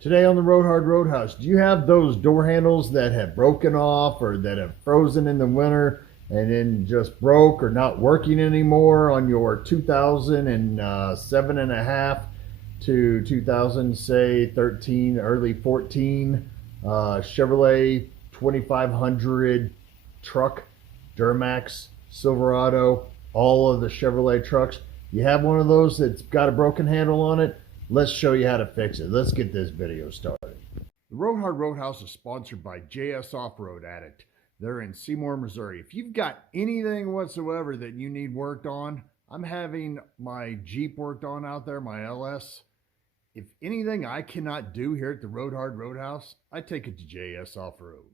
Today on the Roadhouse, do you have those door handles that have broken off or that have frozen in the winter and then just broke or not working anymore on your 2007 and a half to 2000, say 13, early 14 Chevrolet 2500 truck, Duramax, Silverado, all of the Chevrolet trucks? You have one of those that's got a broken handle on it? Let's show you how to fix it. Let's get this video started. The Roadhouse is sponsored by JS Off-Road Addict. They're in Seymour, Missouri. If you've got anything whatsoever that you need worked on, I'm having my Jeep worked on out there, my LS. If anything I cannot do here at the Roadhouse, I take it to JS Off-Road.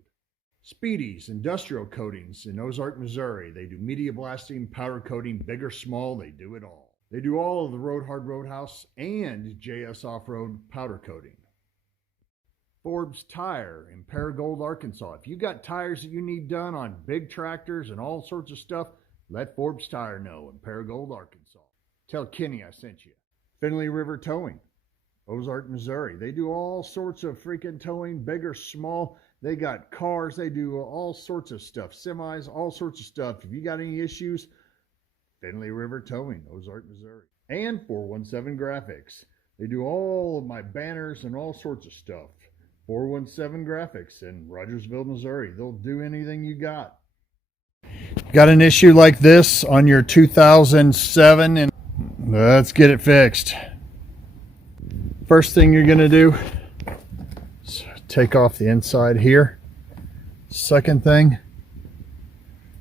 Speedy's Industrial Coatings in Ozark, Missouri. They do media blasting, powder coating, big or small, they do it all. They do all of the Roadhouse and JS Off-Road powder coating. Forbes Tire in Paragould, Arkansas. If you got tires that you need done on big tractors and all sorts of stuff, let Forbes Tire know in Paragould, Arkansas. Tell Kenny I sent you. Finley River Towing, Ozark, Missouri. They do all sorts of freaking towing, big or small. They got cars. They do all sorts of stuff, semis, all sorts of stuff. If you got any issues, Finley River Towing, Ozark, Missouri. And 417 Graphics. They do all of my banners and all sorts of stuff. 417 Graphics in Rogersville, Missouri. They'll do anything you got. Got an issue like this on your 2007 and let's get it fixed. First thing you're going to do is take off the inside here. Second thing,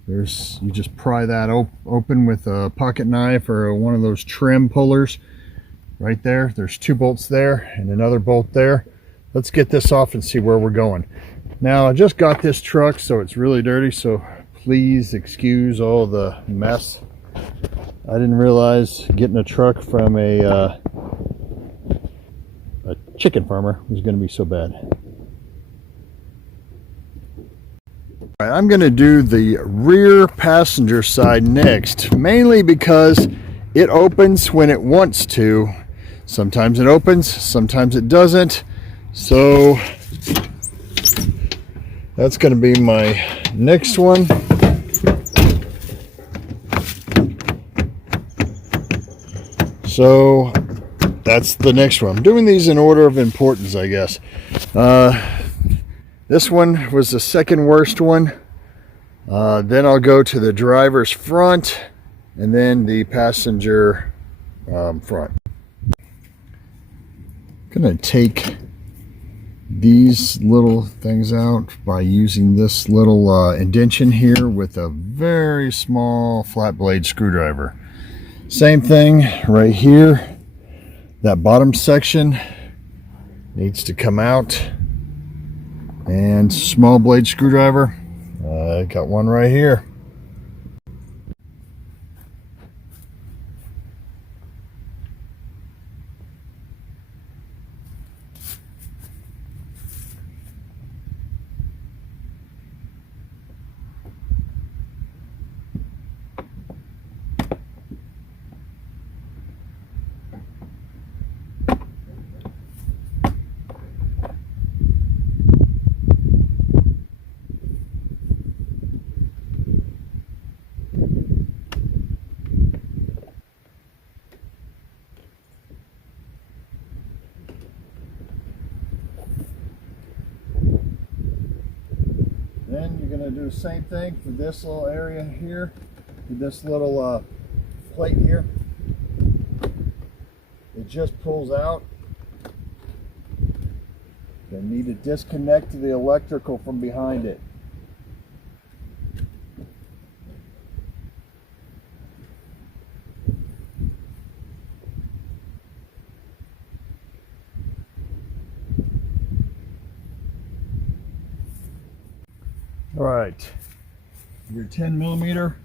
you just pry that open with a pocket knife or one of those trim pullers right there. There's 2 bolts there and another bolt there. Let's get this off and see where we're going. Now, I just got this truck, so it's really dirty, so please excuse all the mess. I didn't realize getting a truck from a chicken farmer was going to be so bad. All right, I'm going to do the rear passenger side next, mainly because it opens when it wants to. Sometimes it opens, sometimes it doesn't. So that's going to be my next one. So that's the next one. I'm doing these in order of importance, I guess. This one was the second worst one. Then I'll go to the driver's front and then the passenger front. I'm going to take these little things out by using this little indention here with a very small flat blade screwdriver. Same thing right here. That bottom section needs to come out, and small blade screwdriver. I got one right here. Then you're going to do the same thing for this little area here, with this little plate here. It just pulls out. You need to disconnect the electrical from behind it. All right, your 10mm.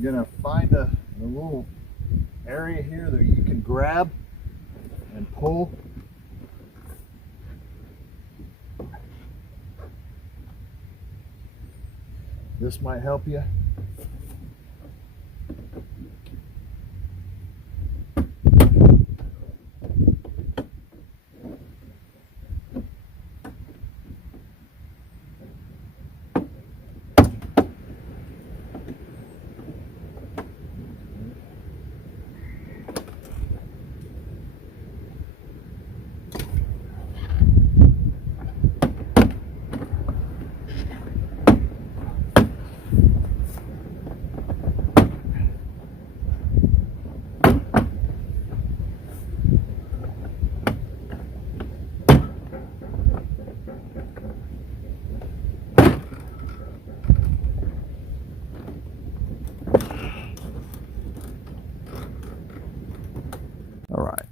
You're gonna find a little area here that you can grab and pull. This might help you. All right.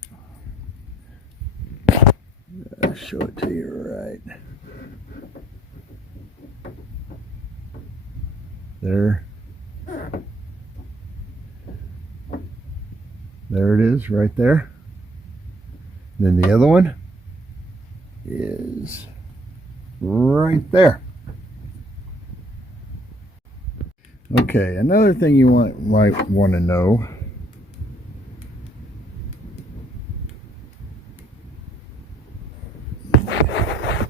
I'll show it to you right there. There it is right there. Then the other one is right there. Okay, another thing you might want to know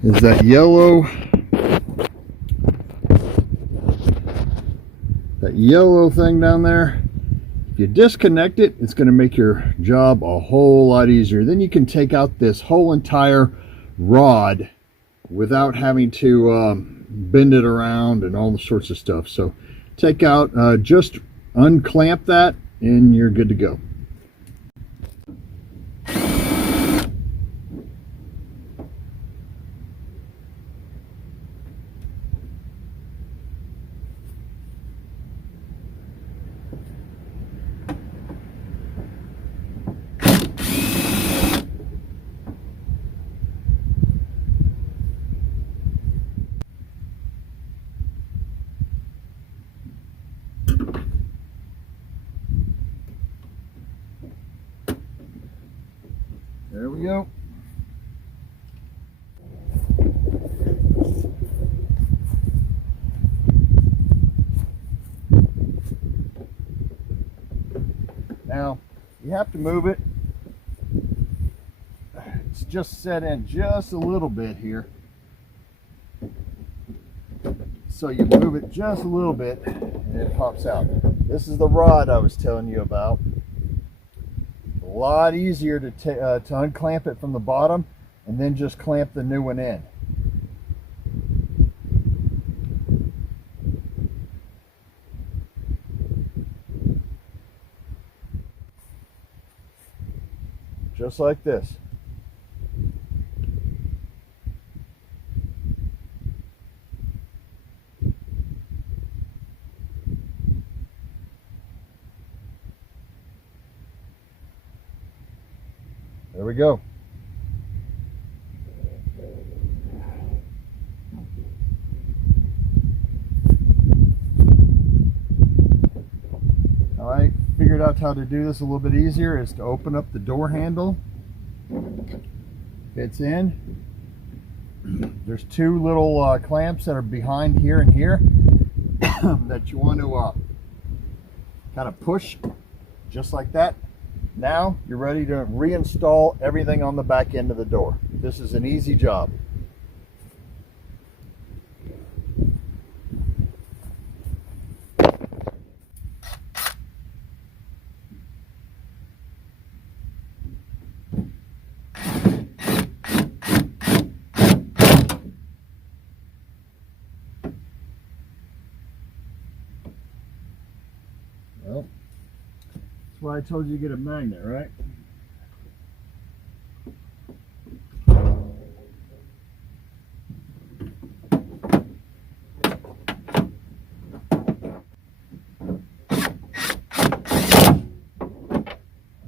is that yellow thing down there. If you disconnect it, it's going to make your job a whole lot easier. Then you can take out this whole entire rod without having to bend it around and all sorts of stuff. So take out, just unclamp that and you're good to go. There we go. Now, you have to move it. It's just set in just a little bit here. So you move it just a little bit and it pops out. This is the rod I was telling you about. A lot easier to unclamp it from the bottom and then just clamp the new one in. Just like this. There we go. All right, figured out how to do this a little bit easier is to open up the door handle. Fits in. There's two little clamps that are behind here and here that you want to kind of push just like that. Now you're ready to reinstall everything on the back end of the door. This is an easy job. Well, that's why I told you to get a magnet, right?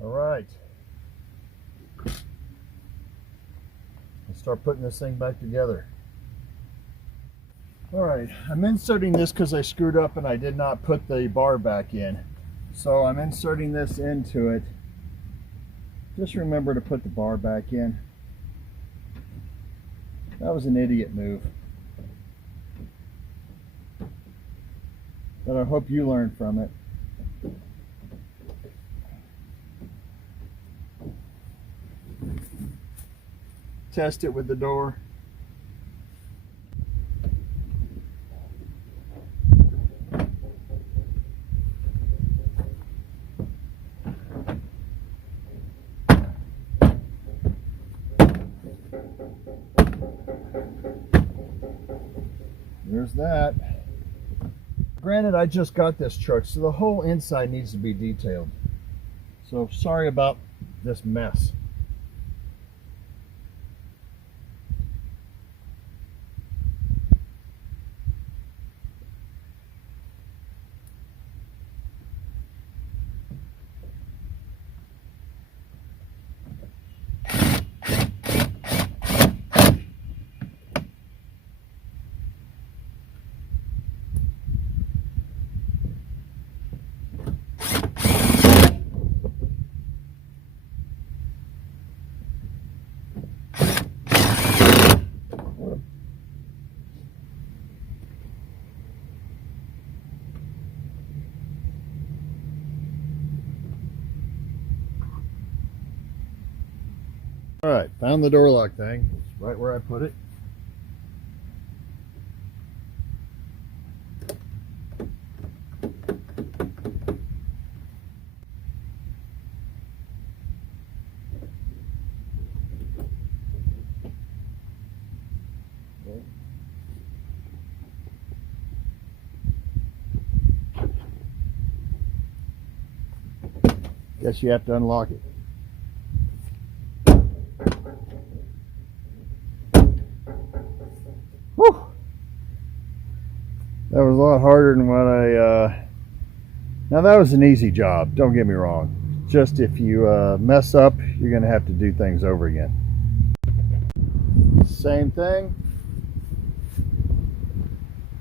All right. Let's start putting this thing back together. All right, I'm inserting this because I screwed up and I did not put the bar back in. So I'm inserting this into it. Just remember to put the bar back in. That was an idiot move. But I hope you learned from it. Test it with the door. There's that. Granted, I just got this truck, so the whole inside needs to be detailed. So sorry about this mess. All right, found the door lock thing. It's right where I put it. Guess you have to unlock it. Whew. That was a lot harder than what now that was an easy job, don't get me wrong. Just if you mess up, you're gonna have to do things over again. Same thing.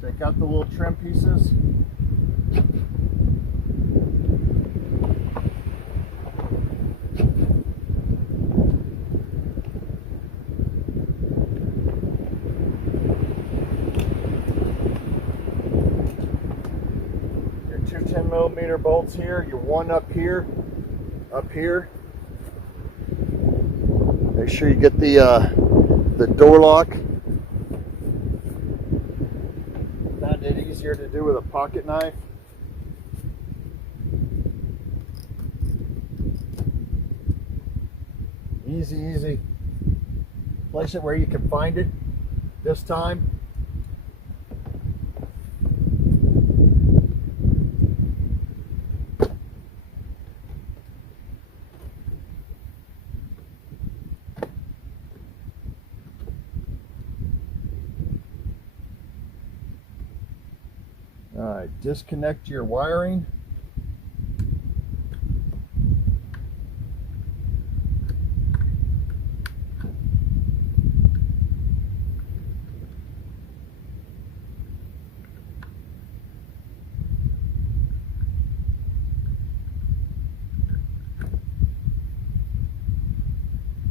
Take out the little trim pieces. Your two 10mm bolts here, your one up here. Make sure you get the door lock. Found it easier to do with a pocket knife. Easy, easy. Place it where you can find it this time. All right, disconnect your wiring.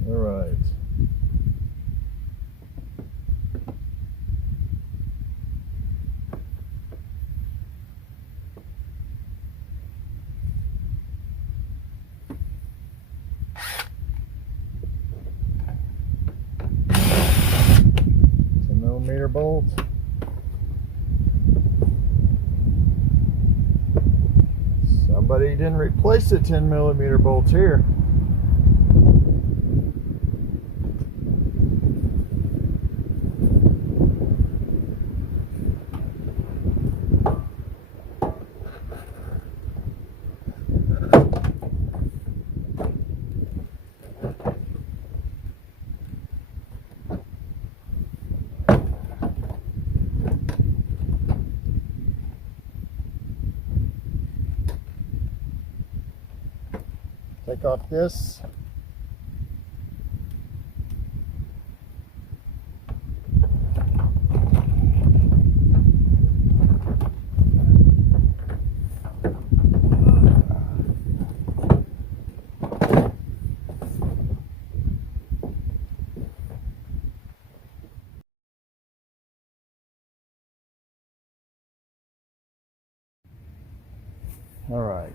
All right. Millimeter bolt. Somebody didn't replace the 10mm bolts here. Take off this. All right.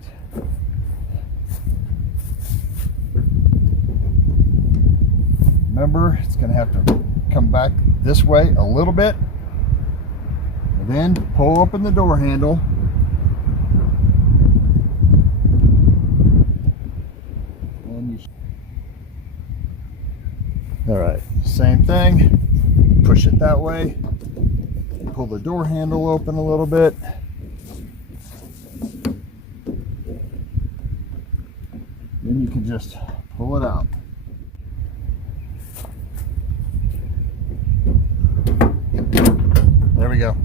Remember, it's going to have to come back this way a little bit, and then pull open the door handle. All right, same thing. Push it that way. Pull the door handle open a little bit. Then you can just pull it out. There we go.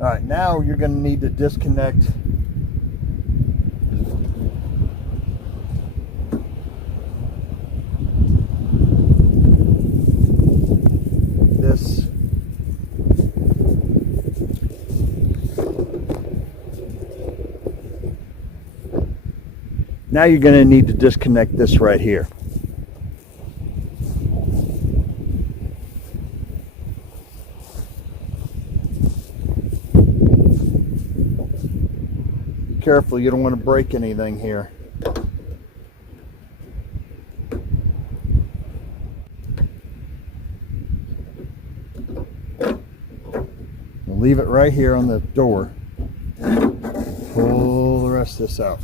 All right, now you're going to need to disconnect this. Now you're going to need to disconnect this right here. Be careful, you don't want to break anything here. Leave it right here on the door. Pull the rest of this out.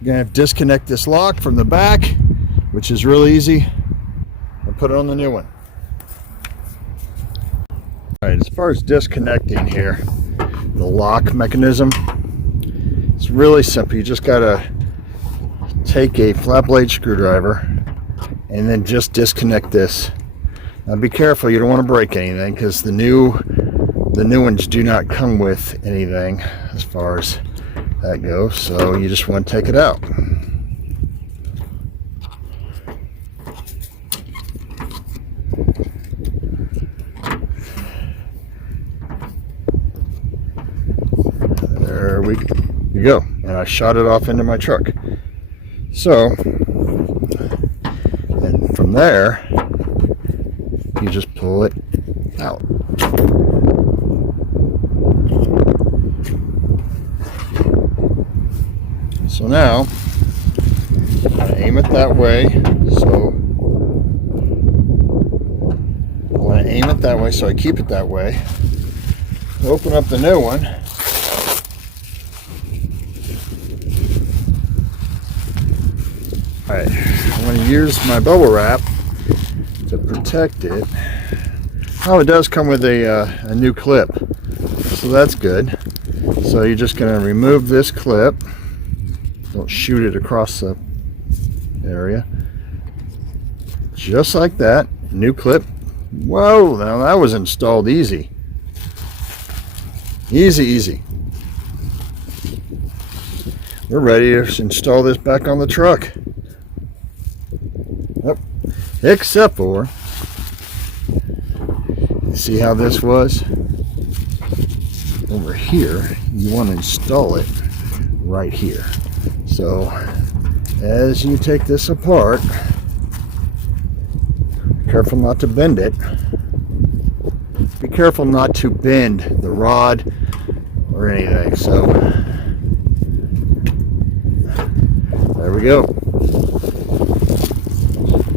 You're going to have to disconnect this lock from the back, which is real easy, and put it on the new one. All right, as far as disconnecting here, the lock mechanism, it's really simple. You just got to take a flat blade screwdriver and then just disconnect this. Now be careful, you don't want to break anything, because the new ones do not come with anything as far as that goes, so you just want to take it out. There you go, and I shot it off into my truck. So, and from there, you just pull it out. So now, I aim it that way. So I want to aim it that way, so I keep it that way. Open up the new one. Alright, I'm going to use my bubble wrap to protect it. Oh, it does come with a new clip, so that's good. So you're just going to remove this clip. Don't shoot it across the area. Just like that. New clip. Whoa, now that was installed easy. Easy, easy. We're ready to install this back on the truck. Yep. Except for, see how this was? Over here, you want to install it right here. So, as you take this apart, be careful not to bend it. Be careful not to bend the rod or anything. So, there we go.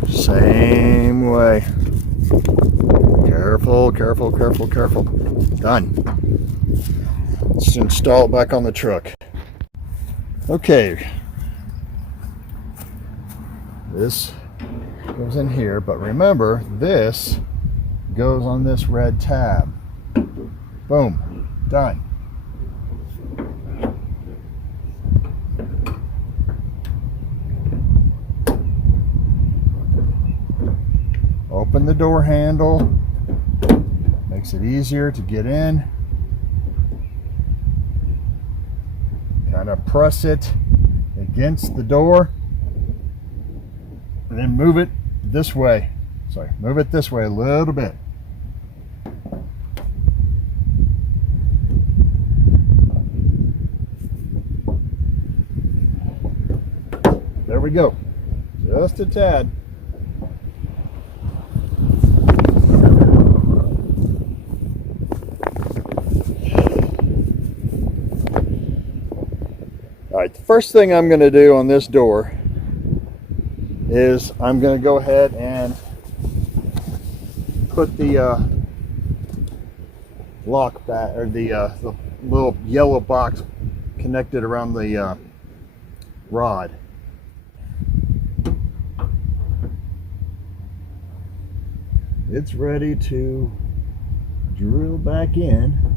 Same way. Careful, careful, careful, careful. Done. Let's install it back on the truck. Okay. This goes in here, but remember, this goes on this red tab. Boom. Done. Open the door handle. Makes it easier to get in. Kind of press it against the door. And then move it this way. Sorry, move it this way a little bit. There we go. Just a tad. Alright, the first thing I'm going to do on this door is I'm going to go ahead and put the lock back, or the little yellow box connected around the rod. It's ready to drill back in.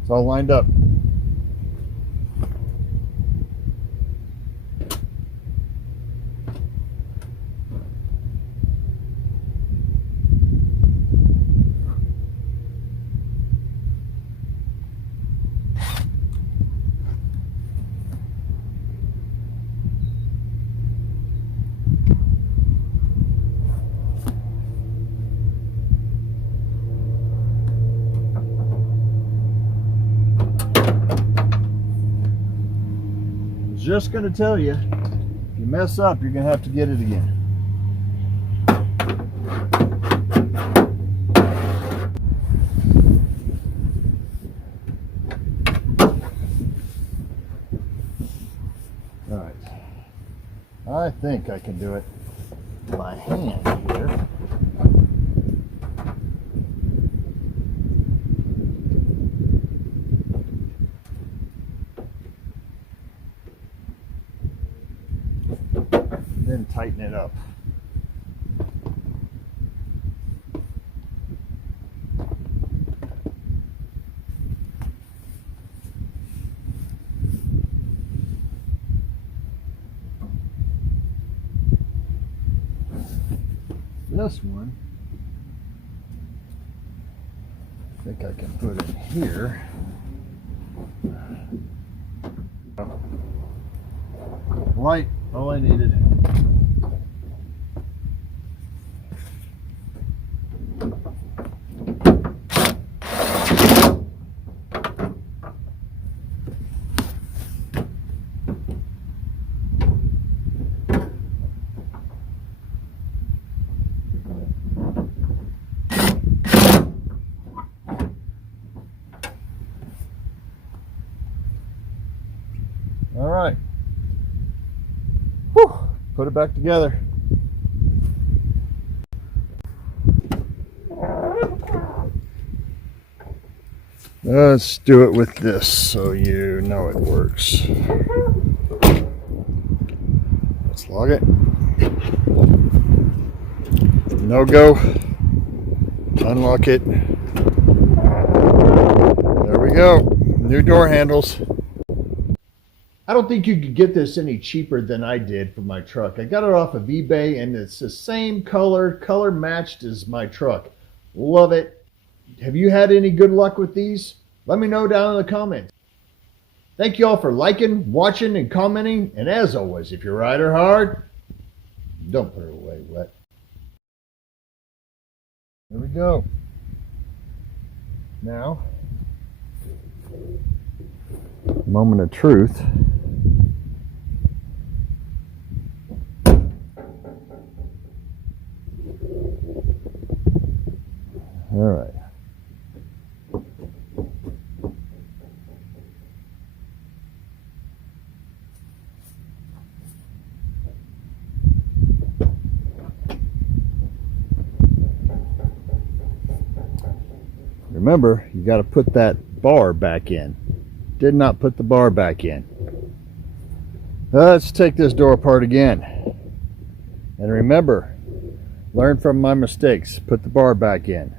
It's all lined up. Just going to tell you, if you mess up, you're going to have to get it again. All right. I think I can do it by hand here. Then tighten it up. This one, I think I can put in here. Light, all I needed. All right. Whew. Put it back together. Let's do it with this so you know it works. Let's log it. No go. Unlock it. There we go. New door handles. I don't think you could get this any cheaper than I did for my truck. I got it off of eBay and it's the same color matched as my truck. Love it. Have you had any good luck with these? Let me know down in the comments. Thank you all for liking, watching, and commenting. And as always, if you ride her hard, don't put her away wet. There we go. Now, moment of truth. All right. Remember, you got to put that bar back in. Did not put the bar back in. Let's take this door apart again. And remember, learn from my mistakes. Put the bar back in.